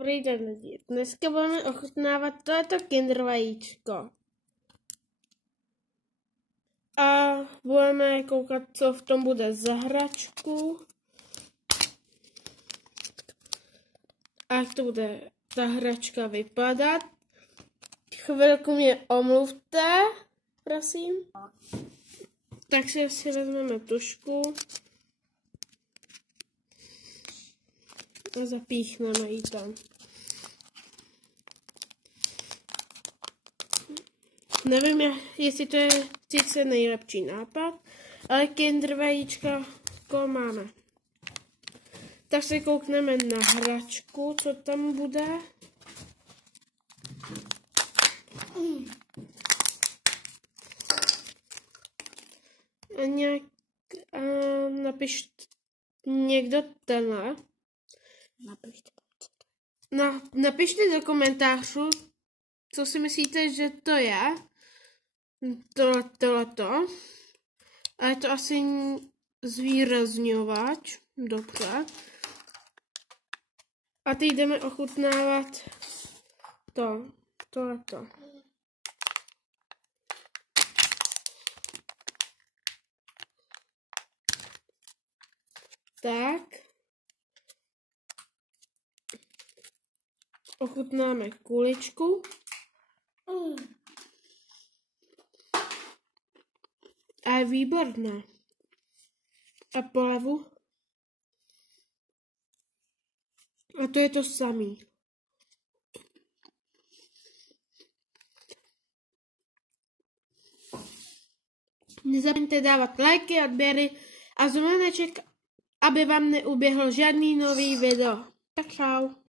Dobrý den lidi. Dneska budeme ochutnávat tohleto Kinder vajíčko. A budeme koukat, co v tom bude za hračku. A jak to bude ta hračka vypadat. Chvilku mě omluvte, prosím. Tak si vezmeme tužku. A zapíchneme ji tam. Nevím, jestli to je sice nejlepší nápad, ale Kinder vajíčka máme. Tak se koukneme na hračku, co tam bude. Napiš někdo tenhle. Napište do komentářů, co si myslíte, že to je. Tohleto. A je to asi zvýrazňovač. Dobře. A teď jdeme ochutnávat tohleto. Tak. Ochutnáme kuličku. A je výborná. A polevu. A to je to samý. Nezapomeňte dávat lajky, odběry a zvoneček, aby vám neuběhl žádný nový video. Tak čau.